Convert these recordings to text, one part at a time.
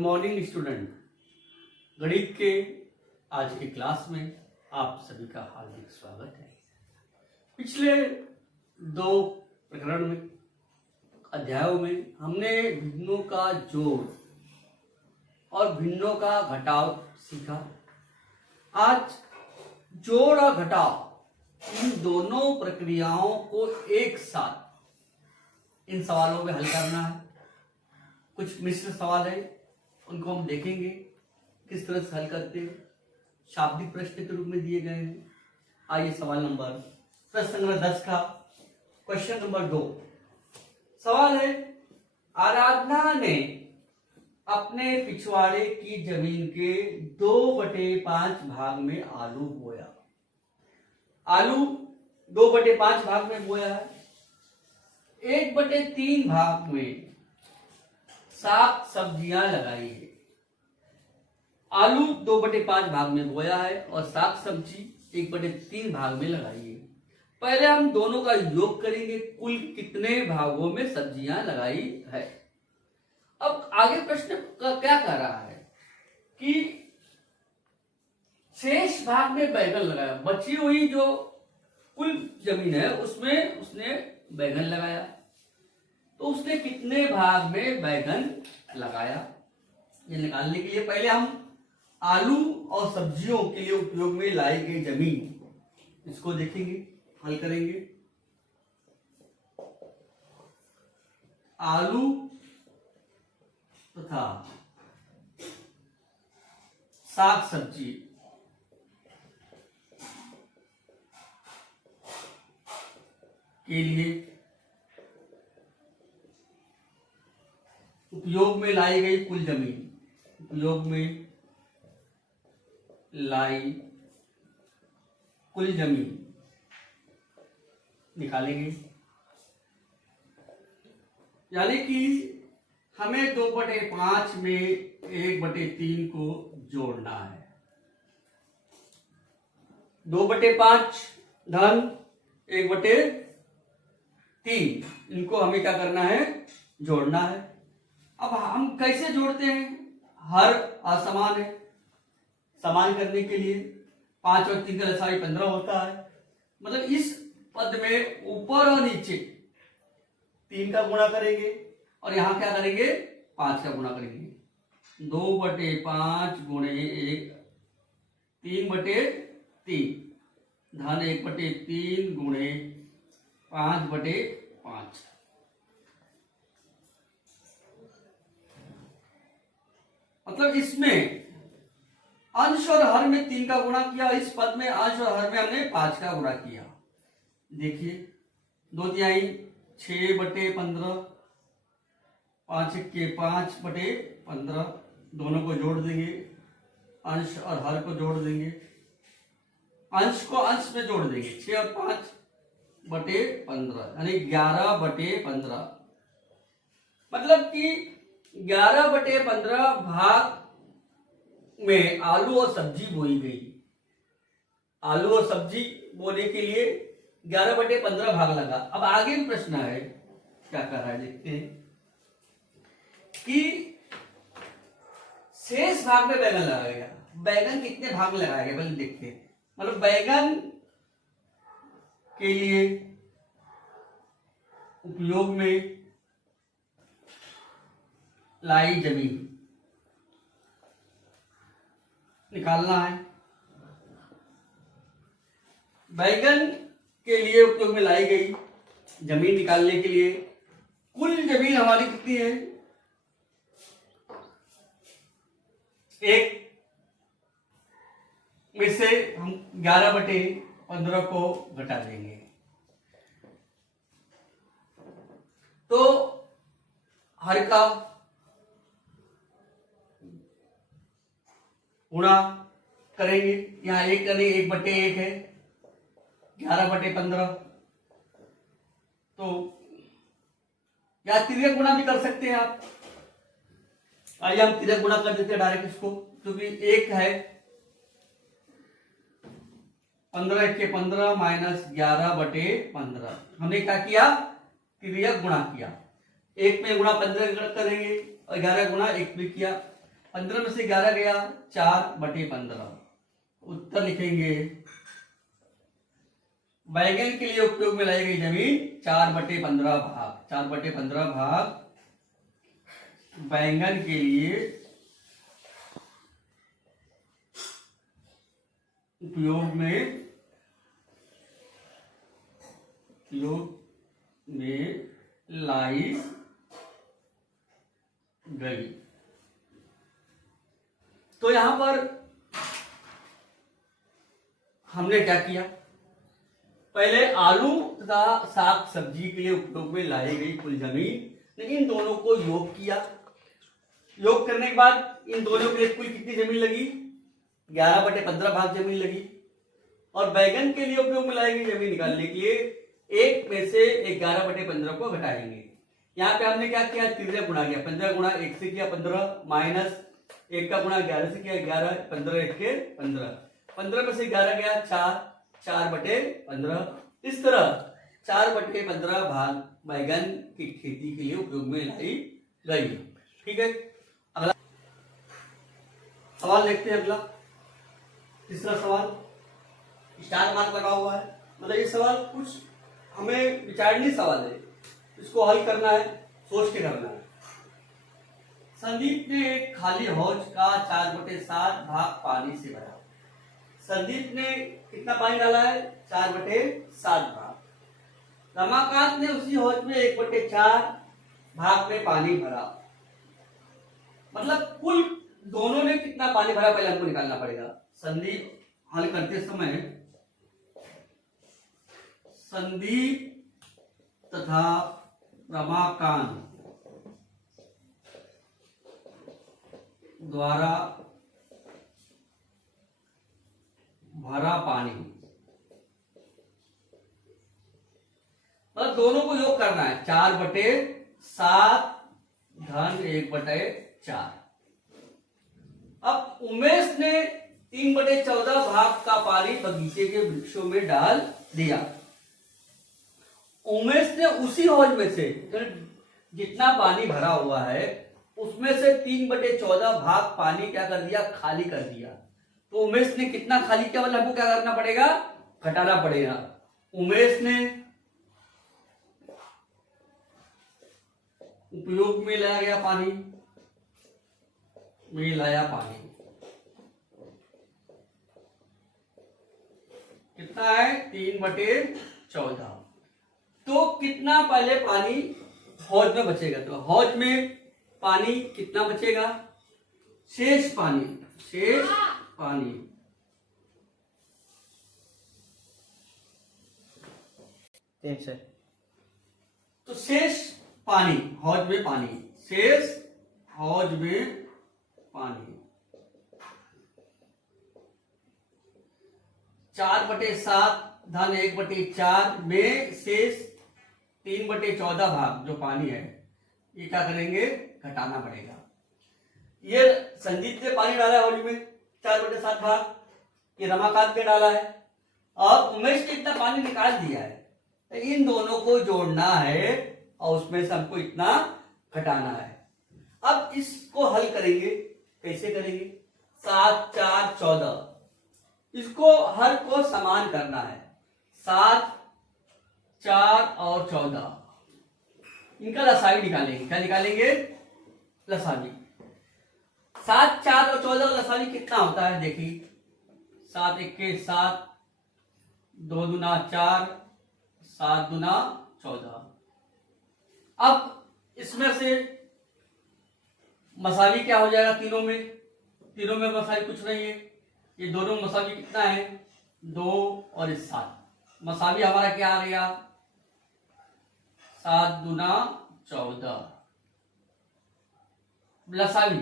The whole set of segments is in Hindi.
Morning student. गणित के आज की क्लास में आप सभी का हार्दिक स्वागत है। पिछले दो प्रकरण में अध्यायों में हमने भिन्नों का जोड़ और भिन्नों का घटाव सीखा। आज जोड़ और घटाव इन दोनों प्रक्रियाओं को एक साथ इन सवालों में हल करना है। कुछ मिश्र सवाल है, उनको हम देखेंगे किस तरह से हल करते हैं। शाब्दिक प्रश्न के रूप में दिए गए हैं। आइए सवाल नंबर प्रश्न संग्रह 10 का क्वेश्चन नंबर 2 सवाल है, आराधना ने अपने पिछवाड़े की जमीन के 2/5 भाग में आलू बोया। आलू 2/5 भाग में बोया है। 1/3 भाग में साग सब्जियां लगाई है। आलू 2/5 भाग में बोया है और साग सब्जी 1/3 भाग में लगाई है। पहले हम दोनों का योग करेंगे, कुल कितने भागों में सब्जियां लगाई है। अब आगे प्रश्न क्या कह रहा है कि शेष भाग में बैगन लगाया। बची हुई जो कुल जमीन है उसमें उसने बैगन लगाया, तो उसने कितने भाग में बैगन लगाया ये निकालने के लिए पहले हम आलू और सब्जियों के लिए उपयोग में लाई गई जमीन इसको देखेंगे, हल करेंगे। आलू तथा साग सब्जी के लिए उपयोग में लाई गई कुल जमीन, उपयोग में लाई कुल जमीन निकालेंगे। यानी कि हमें 2/5 में 1/3 को जोड़ना है। 2/5 धन 1/3 इनको हमें क्या करना है, जोड़ना है। अब हम कैसे जोड़ते हैं, हर असमान है। समान करने के लिए 5 और 3 का लसाई 15 होता है। मतलब इस पद में ऊपर और नीचे 3 का गुणा करेंगे और यहां क्या करेंगे, 5 का गुणा करेंगे। 2/5 गुणे 1 3/3 धन 1/3 गुणे 5/5। मतलब इसमें अंश और हर में 3 का गुणा किया, इस पद में अंश और हर में हमने 5 का गुणा किया। देखिए 2/3 6/15 5 के 5/15 दोनों को जोड़ देंगे, अंश और हर को जोड़ देंगे। अंश को अंश में जोड़ देंगे, 6 और 5/15 यानी 11/15। मतलब कि 11/15 भाग में आलू और सब्जी बोई गई। आलू और सब्जी बोने के लिए 11/15 भाग लगा। अब आगे भी प्रश्न है, क्या कर रहा है देखते हैं कि शेष भाग में बैगन लगाया गया। बैगन कितने भाग में लगाया गया पहले देखते हैं। मतलब बैगन के लिए उपयोग में लाई जमीन निकालना है। बैगन के लिए उपयोग में लाई गई जमीन निकालने के लिए कुल जमीन हमारी कितनी है, 1 में से हम 11/15 को घटा देंगे तो हर का गुणा करेंगे। यहाँ 1 करेंगे, 1/1 है 11/15। तो या तिर्यक गुणा भी कर सकते हैं आप। आइए हम तिर्यक गुणा कर देते हैं डायरेक्ट इसको, क्योंकि 1 है 15 के 15 माइनस 11/15। हमने क्या किया, तिर्यक गुणा किया। 1 में गुणा 15 करेंगे और 11 गुणा 1 में किया। 15 में से 11 गया 4/15। उत्तर लिखेंगे बैगन के लिए उपयोग में लाई गई जमीन 4/15 भाग। 4/15 भाग बैंगन के लिए उपयोग में लाई गई। तो यहां पर हमने क्या किया, पहले आलू तथा साग सब्जी के लिए उपयोग में लाई गई कुल जमीन, लेकिन इन दोनों को योग किया। योग करने के बाद इन दोनों के लिए कुल कितनी जमीन लगी, 11/15 भाग जमीन लगी। और बैगन के लिए उपयोग में लाई गई जमीन निकालने के लिए एक में से 11/15 को घटाएंगे। यहाँ पे हमने क्या किया, तिरछा गुणा किया। 15 गुणा 1 से किया 15, माइनस 1 का गुणा 11 से किया 11, 15 1 के 15। 15 में से 11 गया 4/15। इस तरह 4/15 भाग बैगन की खेती के लिए उपयोग में लाई गई। ठीक है, अगला सवाल देखते हैं। अगला तीसरा सवाल स्टार मार्क लगा हुआ है, मतलब ये सवाल कुछ हमें विचारणीय सवाल है, इसको हल करना है, सोच के करना है। संदीप ने एक खाली हौज का 4/7 भाग पानी से भरा। संदीप ने कितना पानी डाला है, 4/7 भाग। रमाकांत ने उसी हौज में 1/4 भाग में पानी भरा। मतलब कुल दोनों ने कितना पानी भरा पहले हमको निकालना पड़ेगा। संदीप हल करते समय संदीप तथा रमाकांत द्वारा भरा पानी, मतलब दोनों को योग करना है। 4/7 धन 1/4। अब उमेश ने 3/14 भाग का पानी बगीचे के वृक्षों में डाल दिया। उमेश ने उसी हौज में से जितना पानी भरा हुआ है उसमें से 3/14 भाग पानी क्या कर दिया, खाली कर दिया। तो उमेश ने कितना खाली किया, मतलब हमको क्या करना पड़ेगा, घटाना पड़ेगा। उमेश ने उपयोग में लाया गया पानी में लाया पानी कितना है, 3/14। तो कितना पहले पानी हौज में बचेगा, तो हौज में पानी कितना बचेगा, शेष पानी तो शेष पानी हौज में पानी, शेष हौज में पानी 4/7 धन 1/4 में शेष 3/14 भाग जो पानी है, ये क्या करेंगे, घटाना पड़ेगा। ये संदीप ने पानी डाला है हौज में 4/7 भाग, ये रमाकांत ने डाला है, और उमेश ने इतना पानी निकाल दिया है। तो इन दोनों को जोड़ना है और उसमें से हमको इतना घटाना है। अब इसको हल करेंगे, कैसे करेंगे, 7 4 14, इसको हर को समान करना है। 7 4 और 14 इनका लसावी निकालेंगे। क्या निकालेंगे, लसावी। 7 4 और 14 का लसावी कितना होता है, देखिए 7 1 7, 2 दूना 4, 7 दूना 14। अब इसमें से मसावी क्या हो जाएगा, तीनों में मसावी कुछ नहीं है, ये दोनों मसावी कितना है, 2 और 7। मसावी हमारा क्या आ गया, 7 दूना 14। लसावी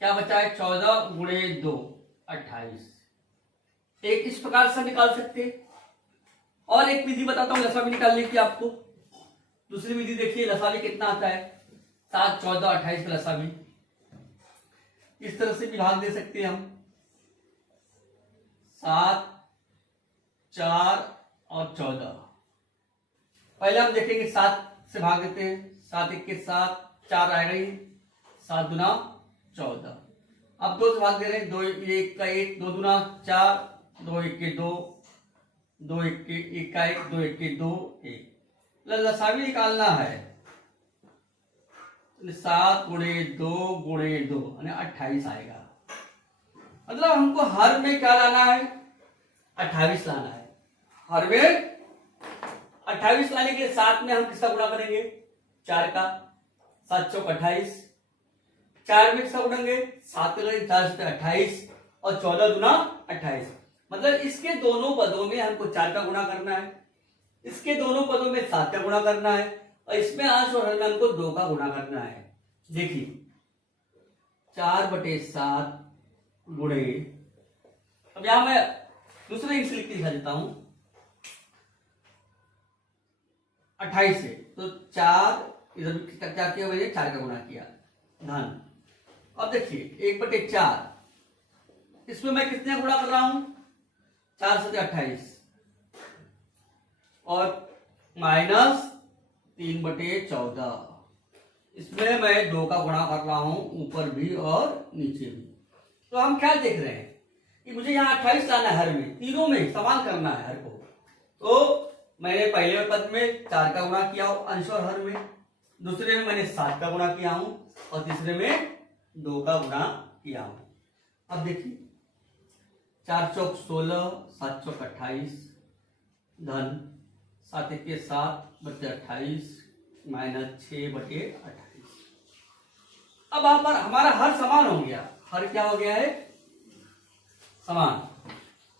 क्या बचा है, 14 गुणे 2 28। एक इस प्रकार से निकाल सकते हैं। और एक विधि बताता हूं लसावी निकालने की आपको। दूसरी विधि देखिए, लसावी कितना आता है, 7 14 28 का लसावी। इस तरह से भी भाग दे सकते हैं हम, 7 4 और 14। पहले हम देखेंगे 7 से भाग देते हैं। 7 1 के 7, 4 आएगा ही, 7 दूना 14। अब 2 से भाग दे रहे हैं, 2 1 का 1, 2 दूना 4, 2 1 के 2, 2 1 के 1 का 1, 2 1 के 2 1। लसावी निकालना है, 7 गुणे 2 गुणे 2 यानी 28 आएगा। मतलब हमको हर में क्या लाना है, 28 लाना है। हर में 28 लाने के लिए 7 में हम किसका गुणा करेंगे, 4 का, 7 चौक 28, 4 में किसका गुणेंगे, 7 करेंगे, 4 से 28 और 14 दूना 28। मतलब इसके दोनों पदों में हमको 4 का गुणा करना है, इसके दोनों पदों में 7 का गुणा करना है और इसमें अंश और हर में हमको 2 का गुणा करना है। देखिए 4/7 गुणे, अब यहां मैं दूसरे इंक से लिख के दिखा देता हूं 28 से, तो 4 इधर क्या किया मैंने, 4 का गुणा किया धन। अब देखिए 1/4, इसमें मैं कितने गुणा कर रहा हूं, 4 से 28 और माइनस 3/14, इसमें मैं 2 का गुणा कर रहा हूं, ऊपर भी और नीचे भी। तो हम क्या देख रहे हैं कि मुझे यहाँ 28 लाना है, हर में तीनों में समान करना है हर को। तो मैंने पहले पद में 4 का गुणा किया हूं अंश और हर में, दूसरे में मैंने 7 का गुणा किया हूं और तीसरे में 2 का गुणा किया हूं। अब देखिए 4 चौक 16, 7 चौक 28 धन 7 1 के 7/28 माइनस 6/28। अब वहां पर हमारा हर समान हो गया, हर क्या हो गया है, समान।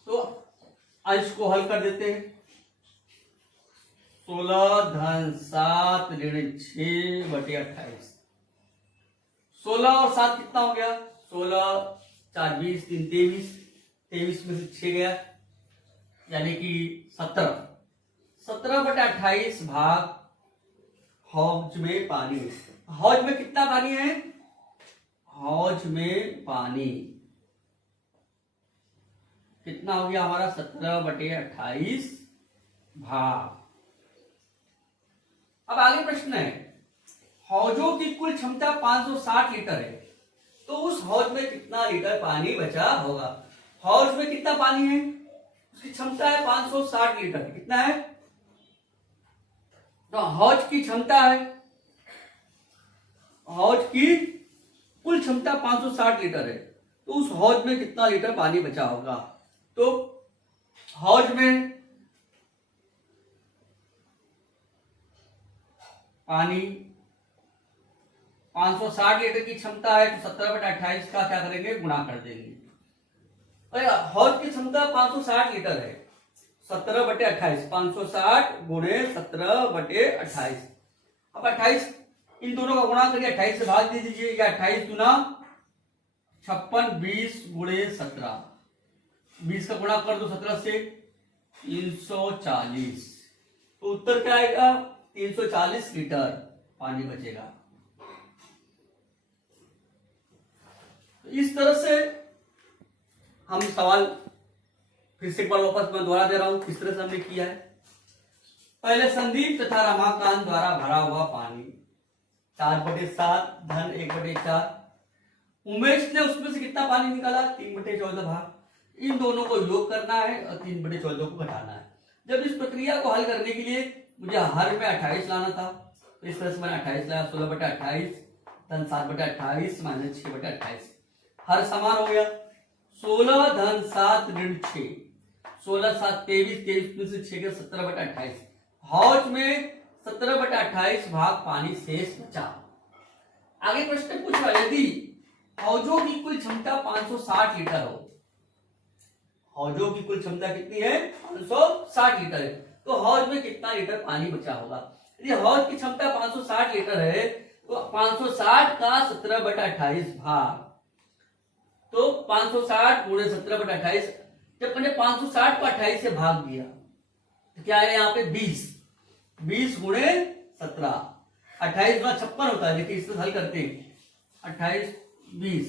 तो अंश को हल कर देते हैं, 16 धन 7 ऋण 6/28। 16 और 7 कितना हो गया, 16 4 20 3 23, 23 में से 6 गया यानी कि 17। 17/28 भाग हौज में पानी। हौज में कितना पानी है, हौज में पानी कितना हो गया हमारा, 17/28 भाग। अब आगे प्रश्न है, हौजों की कुल क्षमता 560 लीटर है, तो उस हौज में कितना लीटर पानी बचा होगा। हौज में कितना पानी है, उसकी क्षमता है 560 लीटर, कितना है, तो हौज की क्षमता है, हौज की कुल क्षमता 560 लीटर है, तो उस हौज में कितना लीटर पानी बचा होगा। तो हौज में पानी 560 लीटर की क्षमता है, तो 17/28 का क्या करेंगे, गुणा कर देंगे। हौज की क्षमता 560 लीटर है, 17/28, 560 गुणे 17/28। अब 28 इन दोनों का गुणा करिए, 28 से भाग दे दीजिए, या 28 दूना 56, 20 गुणे 17, 20 का गुणा कर दो 17 से, 340। तो उत्तर क्या आएगा, 340 लीटर पानी बचेगा। इस तरह से हम सवाल फिर से एक बार वापस मैं दोहरा दे रहा हूं, किस तरह से हमने किया है। पहले संदीप तथा रमाकांत द्वारा भरा हुआ पानी 4/7 धन 1/4। उमेश ने उसमें से कितना पानी निकाला, 3/14 भाग। इन दोनों को योग करना है और 3/14 को घटाना है। जब इस प्रक्रिया को हल करने के लिए मुझे हर में 28 लाना था, तो इस तरह से मैंने 28 लाया, 16/28 धन 7/28 माइनस 6/28। हर समान हो गया, 16 धन 7 ऋण 6, 16 7 23, 23 में से 6 के 17/28। हौज में 17/28 भाग पानी शेष बचा। आगे प्रश्न पूछा, यदि हौजों की कुल क्षमता 560 लीटर हो, हौजों की कुल क्षमता कितनी है, 560 लीटर है, तो हौज में कितना लीटर पानी बचा होगा। यदि हौज की क्षमता 560 लीटर है, तो 560 का 17/28 भाग, तो 560 गुणे 17/28। जब मैंने 560 को 28 से भाग दिया तो क्या है यहाँ पे 20 गुणे 17, 28 गुना 56 होता है। देखिए इसको हल करते हैं, 28 20,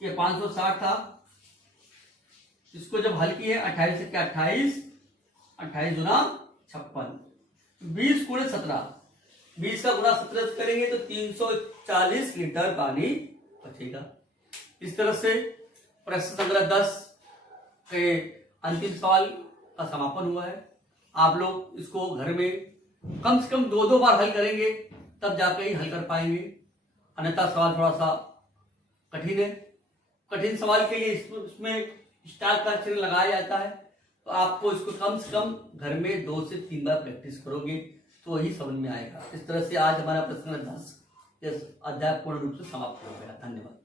ये 560 था, इसको जब हल किए 28 से क्या 28 गुना 56, 20 गुणे 17, 20 का गुणा 17 से करेंगे तो 340 लीटर पानी बचेगा। इस तरह से प्रश्न संख्या 10 के अंतिम सवाल का समापन हुआ है। आप लोग इसको घर में कम से कम 2-2 बार हल करेंगे, तब जाकर ही हल कर पाएंगे, अन्यथा सवाल थोड़ा सा कठिन है। कठिन सवाल के लिए इसमें स्टार का चिन्ह लगाया जाता है, तो आपको इसको कम से कम घर में 2 से 3 बार प्रैक्टिस करोगे तो वही समझ में आएगा। इस तरह से आज हमारा प्रश्न 10 अध्याय पूर्ण रूप से समाप्त हो गया। धन्यवाद।